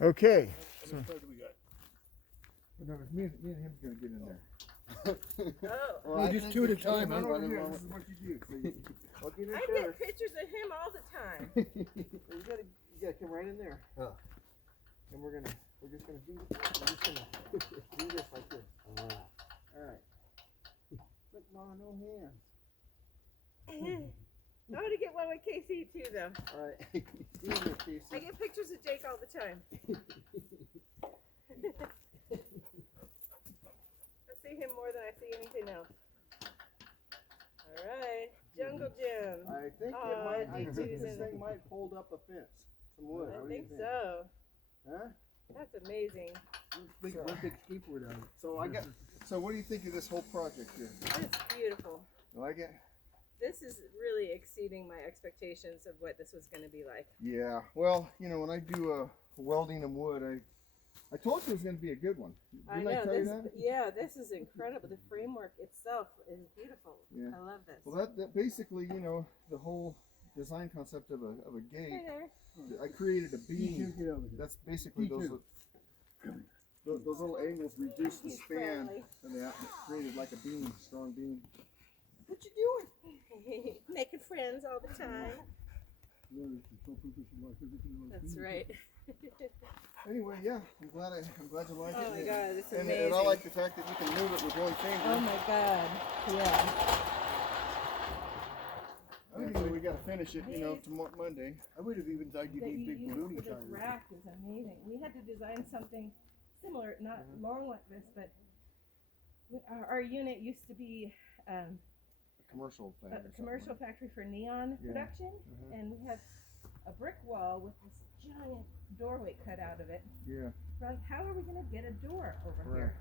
Okay. How So, much time do we got? no, me and him's gonna get in there. Oh. Well, just two at a time. Run I'm over running here. along. This is what you do. So I'll get in I first. get pictures of him all the time. you gotta come right in there. Oh. And we're just gonna do this like this. All right. Look, Mama, no hands. I want to get one with KC too, though. All right. See you there, Casey. I get pictures of Jake all the time. I see him more than I see anything else. All right, Jungle Jim. I think I this thing might hold up a fence. Some wood. I think so. Huh? That's amazing. Big skateboard out. So what do you think of this whole project here? It's beautiful. You like it? This is really exceeding my expectations of what this was going to be like. Yeah. Well, when I do welding and wood, I told you it was going to be a good one. Didn't I tell you that? Yeah, this is incredible. The framework itself is beautiful. Yeah. I love this. Well, that basically, the whole design concept of a gate. Hey there. I created a beam. Get over here. That's basically those little angles reduce the He's span, friendly. and that created like a beam, strong beam. What you doing? Making friends all the time. That's right. Anyway, yeah, I'm glad you like it. Oh my God, it's and, amazing. and I like the fact that you can move it with one finger. Oh my God, yeah. So we got to finish it, tomorrow Monday. I would have even thought you'd That need you big use balloon for this tires. rack is amazing. We had to design something similar, not long like this, but our unit used to be Commercial thing. a commercial factory for neon Yeah. production, and we had a brick wall with this giant doorway cut out of it. Yeah. We're like, how are we going to get a door over here?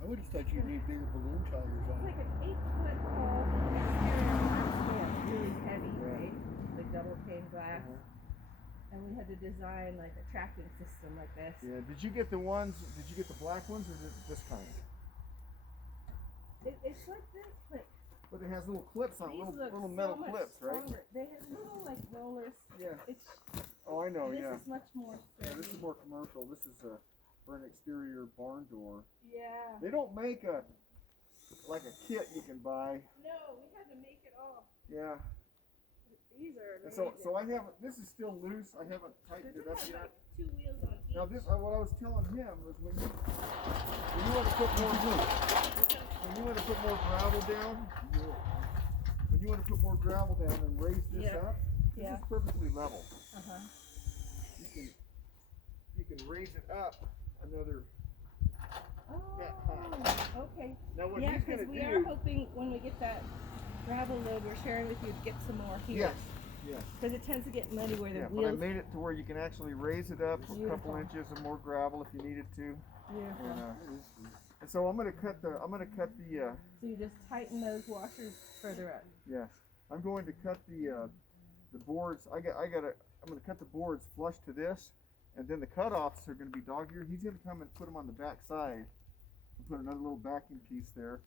I would have thought you'd need bigger balloon tires It's on like it. an 8-foot tall exterior, really heavy, Yeah. right? Like double pane glass. Uh-huh. And we had to design like a tracking system like this. Yeah. Did you get the black ones or this kind? It's like this, but But it has little clips on it, these look little so metal much clips, right? stronger. They have little like rollers. Yeah. It's Oh, I know, this yeah. is much more Yeah, sturdy. this is more commercial. This is for an exterior barn door. Yeah. They don't make a kit you can buy. No, we had to make it all. Yeah. These are And amazing. so I haven't. This is still loose. I haven't tightened Does it up have yet. like 2 wheels on each? Now this, what I was telling him was when you want to put more gravel down, and raise this Yeah. up, this Yeah. is perfectly level. Uh-huh. You can raise it up another. Oh, okay. Now what Yeah, he's gonna because we do? are hoping when we get that gravel load we're sharing with you to get some more here. Yes. Yes. Because it tends to get muddy where the Yeah, but I wheels. made it to where you can actually raise it up a couple Beautiful. inches of more gravel if you needed to. Beautiful. And so I'm gonna cut the So you just tighten those washers further up. yes. I'm going to cut the boards. I'm gonna cut the boards flush to this, and then the cutoffs are gonna be dog-eared. He's gonna come and put them on the back side and put another little backing piece there,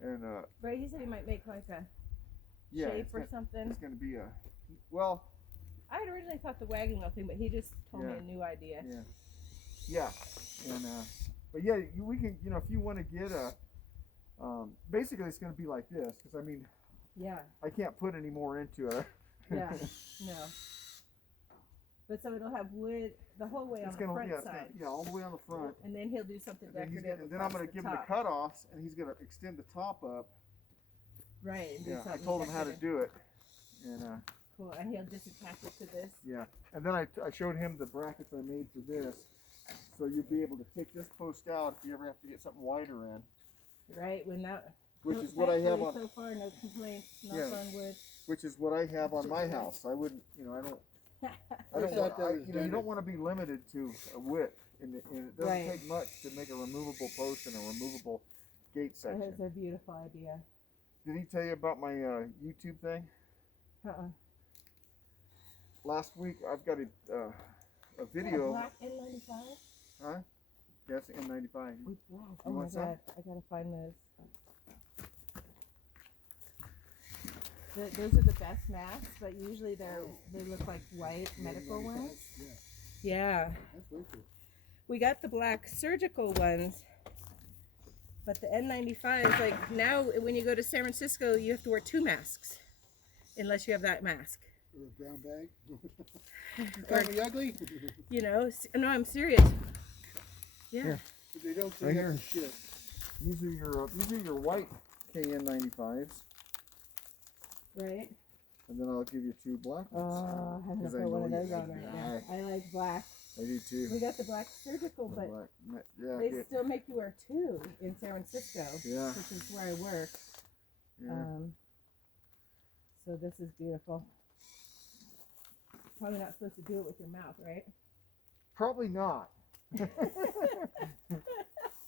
and Right, he said he might make like a yeah, shape or something. it's gonna be a well, I had originally thought the wagon wheel thing, but he just told me Yeah. a new idea. yeah, and but yeah, we can if you want to get a basically it's gonna be like this because I mean Yeah, I can't put any more into it. yeah, no. But so it'll have wood the whole way on It's the gonna front yeah, side. all the way on the front. And then he'll do something And then, decorative. and then I'm going to across give him the top. cutoffs, and he's going to extend the top up. Right. And do Yeah, I something told him how to decorative. do it, and Cool. And he'll just attach it to this. yeah, and then I showed him the brackets I made for this, so you'll be able to take this post out if you ever have to get something wider in, Right. When that. which is what I have thankfully on, So far, no complaints. Knock Yeah. on wood. which is what I have on my house. I wouldn't, I don't thought that was you done don't want to be limited to a width, and it doesn't Right. take much to make a removable post and a removable gate section. That's a beautiful idea. Did he tell you about my YouTube thing? Last week I've got a video. Black N95. Huh? Yes, N95. Oh my want some? God! I gotta find those. Those are the best masks, but usually they look like white medical ones. Yeah. That's way cool. we got the black surgical ones, but the N95s, like now when you go to San Francisco, you have to wear 2 masks, unless you have that mask. Or a brown bag. You call me ugly? You know, no, I'm serious. Yeah. But they don't Right clean here. up the shit. These are your white KN95s, Right. and then I'll give you 2 black Oh, ones. I have 'Cause to I put one of know those you on like right now. black. I like black. I do too. We got the black surgical, but Black. Yeah. they still make you wear 2 in San Francisco, Yeah. which is where I work. Yeah. So this is beautiful. Probably not supposed to do it with your mouth, right? Probably not.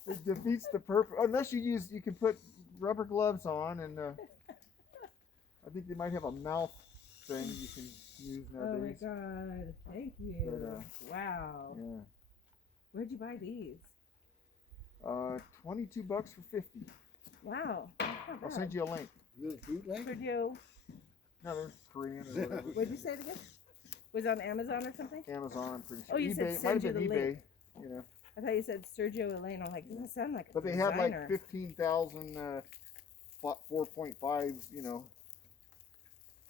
It defeats the purpose. Unless you can put rubber gloves on, and I think they might have a mouth thing you can use Oh my nowadays. god, thank you. But, Wow. Yeah. Where'd you buy these? $22 for 50. Wow. I'll send you a link. Little bootleg? Could you, No, they're Korean or whatever. what'd you say it again? Was it on Amazon or something? Amazon, I'm pretty sure. Oh, you said eBay, might send have you been the eBay. link. You know, I thought you said Sergio Elaine. I'm like, doesn't that sound like a but they designer? had like 15,000 4.5s. You know,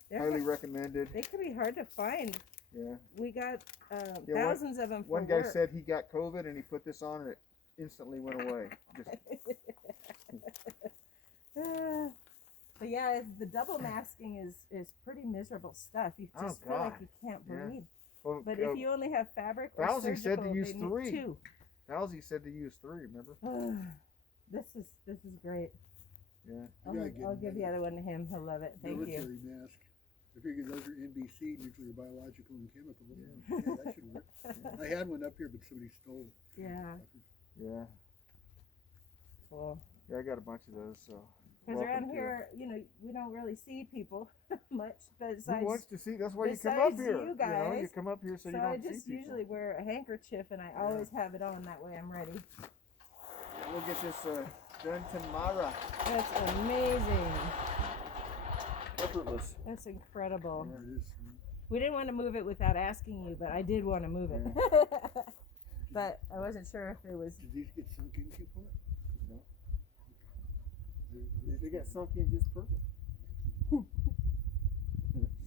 They're highly hard- recommended. They could be hard to find. Yeah. We got Yeah, thousands of them for One guy work. said he got COVID and he put this on and it instantly went away. Just, But yeah, the double masking is pretty miserable stuff. You Oh, just feel like God. you can't Yeah. breathe. well, But if you only have fabric or Fauci said surgical, to use they need 3. 2. Fauci said to use 3. Remember? This is great. Yeah. I'll give the other one to him. He'll love it. Thank you. Military mask. I figured those are NBC, nuclear, biological, and chemical. Yeah, that should work. I had one up here, but somebody stole it. Yeah. Yeah. Cool. Yeah. I got a bunch of those. So. Because welcome around to here, you know, we don't really see people much it. besides. Who wants to see? That's why you come up besides here. you know, guys. you come up here so you So don't I see just people. usually wear a handkerchief and I always have it on. That way I'm ready. We'll get this done tomorrow. That's amazing. Effortless. That's incredible. Or it is, We didn't want to move it without asking you, but I did want to move it. But I wasn't sure if it was. Did these get sunk into for it? No. They got sunk in just perfect.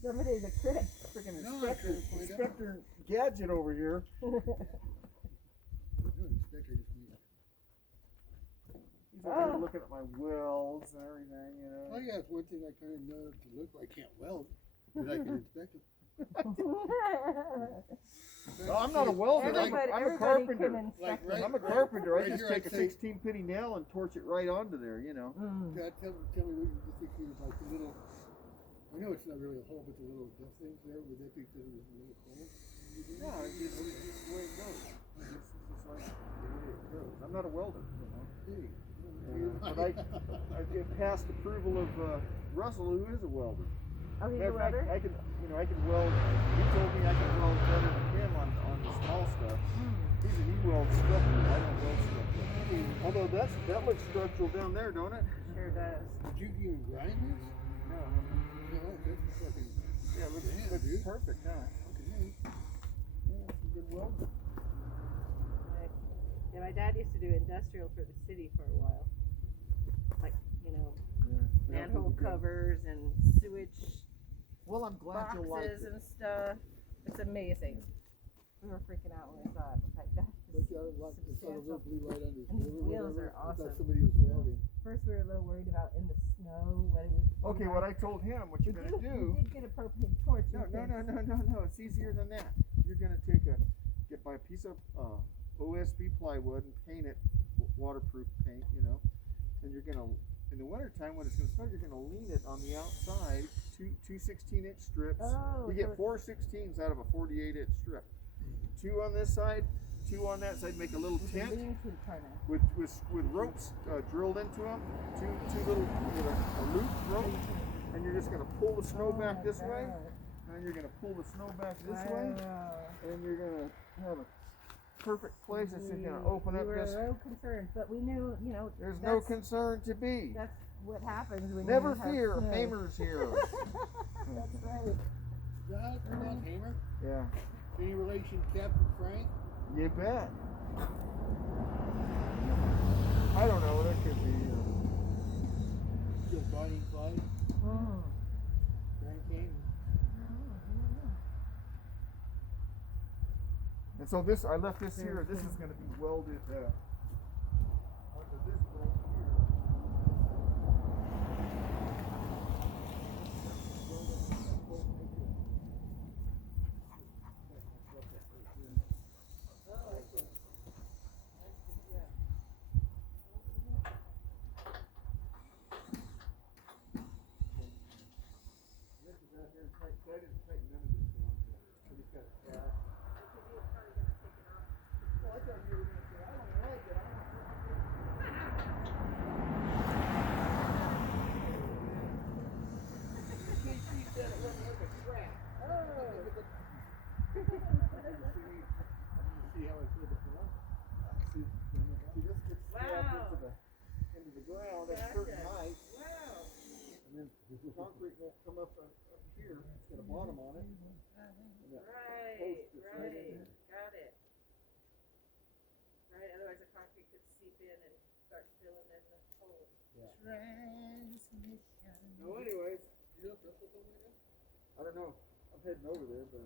Somebody's a critic. Freaking No, I couldn't find out. Inspector Gadget over here. No, inspector just means. He's over here looking at my welds and everything, you know. Oh yeah, it's one thing I kind of know to look like. I can't weld, but I can inspect it. No, I'm not a welder. Everybody, I'm a everybody carpenter. can inspect Like, it. right- I'm a carpenter. I right just here, take a I'd say- 16 penny nail and torch it right onto there, you know. God, tell me what you think of like the little. I know it's not really a hole, but the little death things there. Would that be because it was a little cold? No, it's just the way it goes. It's just like the way it goes. I'm not a welder, you know. Hey, But I get past approval of Russell, who is a welder. Oh, he's Matter a of fact, welder? I can weld. He told me I can weld better than him on the small stuff. He welds structural. I don't weld structural. Although that looks structural down there, don't it? Sure does. Did you even grind this? No. No, that's fucking. Yeah, it looks, Damn, looks dude. perfect, huh? Fucking hey. Yeah, some good welding. Yeah, my dad used to do industrial for the city for a while. Like, you know, Yeah. manhole covers and sewage Well, I'm glad you like boxes it. and stuff. It's amazing. We were freaking out when we saw it. Like, that Look is out, like the sun of substantial. blue light under his And these wheel or wheels whatever. are awesome. I thought somebody was welding. First, we were a little worried about in the snow, what it was. Okay, what I told him, what you're gonna do. We did get a propane torch. No. It's easier than that. You're gonna buy a piece of OSB plywood and paint it waterproof paint, you know. And you're gonna, in the wintertime when it's gonna start, you're gonna lean it on the outside, two 16-inch strips. Oh, You get so 4 16s out of a 48-inch strip. 2 on this side, 2 on that side. Make a little it's a tent lean-to kinda. with ropes drilled into them. Two little a loop rope, and you're just gonna pull the snow back this way. And you're going to pull the snow back this way, and you're going to have a perfect place that's just going to open up We were this. a little concerned, but we knew, you know, There's no concern to be. that's what happens when Never you have fear, snow. Hamer's here. That's right. That Hamer? Yeah, Any relation to Captain Frank? you bet. I don't know. That could be. Just Bonnie and Clyde, Oh. Grand Canyon. And so this, I left this here. This is going to be welded onto this bolt here. See how I feel the front? See, this gets scrapped into the ground at a certain height, Wow. and then the concrete won't come up here. It's got a bottom on it. And that Right, post gets right in there. got it. Right, otherwise the concrete could seep in and start filling in the hole. Yeah. Transmission. No, anyways, You know if Russell's over there? I don't know. I'm heading over there, but.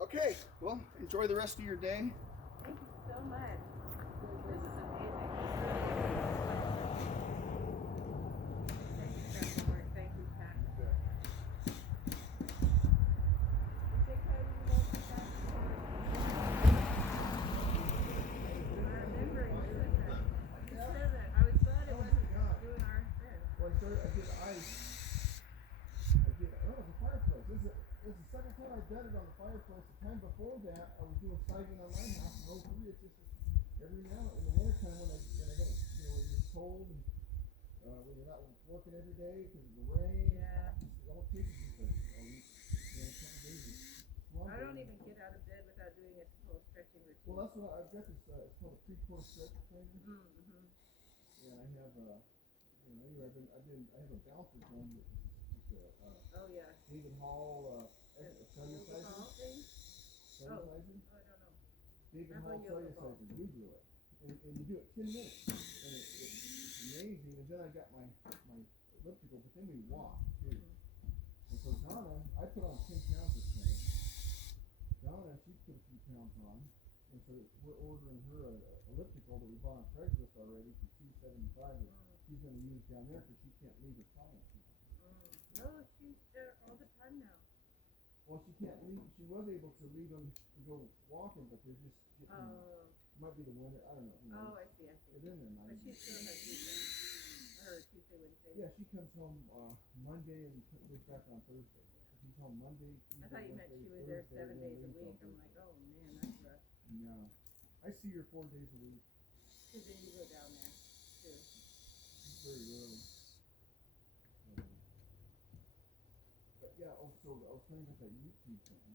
Okay, well, enjoy the rest of your day. Thank you so much. This is amazing. Thank you, Pat. Thank you, Pat. I was glad it wasn't doing our thing. Well, so I did ice. Oh, the fireplace. This is the second time I've done it on the fireplace. The time before that, I was doing siding on my house. And hopefully it's just every now in the wintertime when I get, when it's cold and when you're not working every day because of the rain. Yeah. It don't take you just a week, a couple days. I don't even get out of bed without doing a little stretching routine. Well, that's what I've got this. It's called a pre-core stretch trainer. Mm-hmm. And I have anyway, I have a bouncer one that Oh yeah. David Hall cellulosizer. Hall thing? Cellulosizer. Oh, I don't know. David Not Hall on yoga ball. cellulosizer. You do it, and you do it 10 minutes, and it's amazing. And then I got my elliptical, but then we walk too. And so Donna, I put on 10 pounds this morning. Donna, she put a few pounds on, and so we're ordering her a elliptical that we bought on Craigslist already for $275 that she's going to use down there because she can't leave her clients. No, she's there all the time now. Well, she can't leave. She was able to leave them to go walking, but they're just getting. Might be the winter. I don't know. Oh, I see. They're in there, But she still has Tuesday. Or Tuesday, Wednesday. Yeah, she comes home Monday and goes back on Thursday. She's home Monday. Tuesday, I thought you meant Wednesday, she was there Thursday, 7 and then days a leaves on week. I'm Thursday. like, oh man, that's rough. No, I see her 4 days a week. Because then you go down there too. Very rarely. But yeah, so I was telling you about that YouTube thing.